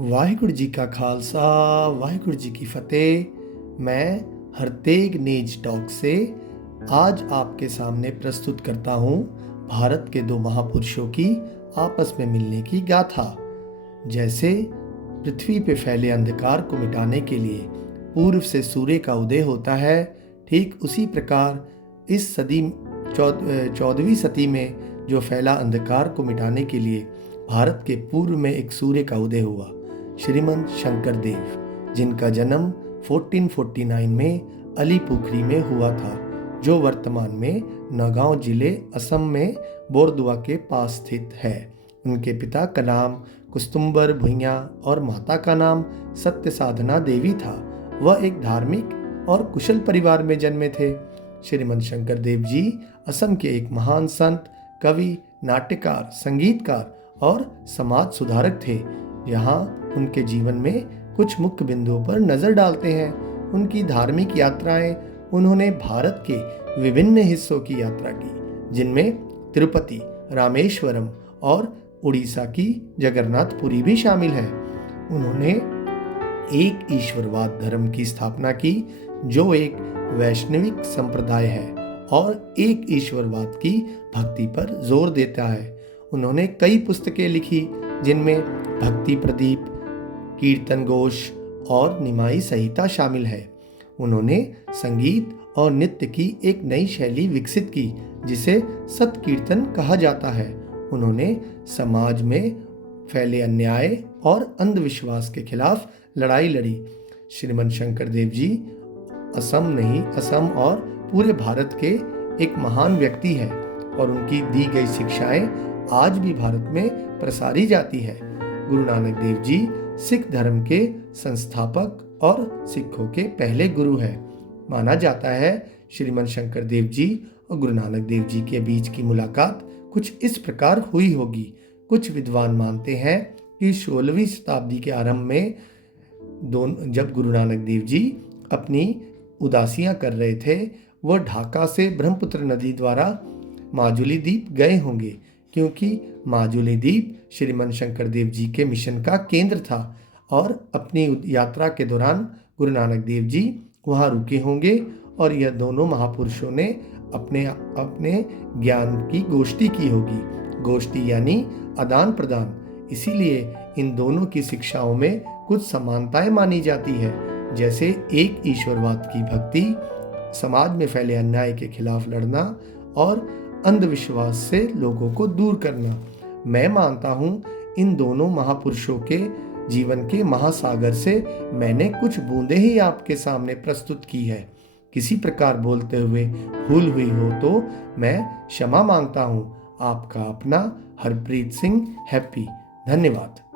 ਵਾਹਿਗੁਰੂ जी का खालसा वाहिगुरु जी की फतेह। मैं हरतेग नेज टॉक से आज आपके सामने प्रस्तुत करता हूँ भारत के दो महापुरुषों की आपस में मिलने की गाथा। जैसे पृथ्वी पे फैले अंधकार को मिटाने के लिए पूर्व से सूर्य का उदय होता है, ठीक उसी प्रकार इस सदी 14वीं सदी में जो फैला अंधकार को मिटाने के लिए भारत के पूर्व में एक सूर्य का उदय हुआ, श्रीमंत शंकर देव, जिनका जन्म 1449 में अलीपुखरी में हुआ था, जो वर्तमान में नगांव जिले असम में बोरदुआ के पास स्थित है। उनके पिता का नाम कुस्तुम्बर भुइयां और माता का नाम सत्य साधना देवी था। वह एक धार्मिक और कुशल परिवार में जन्मे थे। श्रीमंत शंकर देव जी असम के एक महान संत, कवि, नाट्यकार, संगीतकार और समाज सुधारक थे। यहाँ उनके जीवन में कुछ मुख्य बिंदुओं पर नजर डालते हैं। उनकी धार्मिक यात्राएं, उन्होंने भारत के विभिन्न हिस्सों की यात्रा की, जिनमें तिरुपति, रामेश्वरम और उड़ीसा की जगन्नाथपुरी भी शामिल है। उन्होंने एक ईश्वरवाद धर्म की स्थापना की, जो एक वैष्णविक संप्रदाय है और एक ईश्वरवाद की भक्ति पर जोर देता है। उन्होंने कई पुस्तकें लिखी, जिनमें भक्ति प्रदीप, कीर्तन घोष और निमाई संहिता शामिल है। उन्होंने संगीत और नृत्य की एक नई शैली विकसित की, जिसे सत कीर्तन कहा जाता है। उन्होंने समाज में फैले अन्याय और अंधविश्वास के खिलाफ लड़ाई लड़ी। श्रीमंत शंकर देव जी असम और पूरे भारत के एक महान व्यक्ति है और उनकी दी गई शिक्षाएं आज भी भारत में प्रसारी जाती है। गुरु नानक देव जी सिख धर्म के संस्थापक और सिखों के पहले गुरु हैं। माना जाता है श्रीमंत शंकर देव जी और गुरु नानक देव जी के बीच की मुलाकात कुछ इस प्रकार हुई होगी। कुछ विद्वान मानते हैं कि 16वीं शताब्दी के आरंभ में जब गुरु नानक देव जी अपनी उदासियां कर रहे थे, वह ढाका से ब्रह्मपुत्र नदी द्वारा माजुली द्वीप गए होंगे, क्योंकि माजुली द्वीप श्रीमंत शंकर देव जी के मिशन का केंद्र था और अपनी यात्रा के दौरान गुरु नानक देव जी वहाँ रुके होंगे और यह दोनों महापुरुषों ने अपने अपने ज्ञान की गोष्ठी की होगी। गोष्ठी यानी आदान प्रदान। इसीलिए इन दोनों की शिक्षाओं में कुछ समानताएं मानी जाती है, जैसे एक ईश्वरवाद की भक्ति, समाज में फैले अन्याय के खिलाफ लड़ना और अंधविश्वास से लोगों को दूर करना। मैं मानता हूँ इन दोनों महापुरुषों के जीवन के महासागर से मैंने कुछ बूंदें ही आपके सामने प्रस्तुत की है। किसी प्रकार बोलते हुए भूल हुई हो तो मैं क्षमा मांगता हूँ। आपका अपना हरप्रीत सिंह, हैप्पी। धन्यवाद।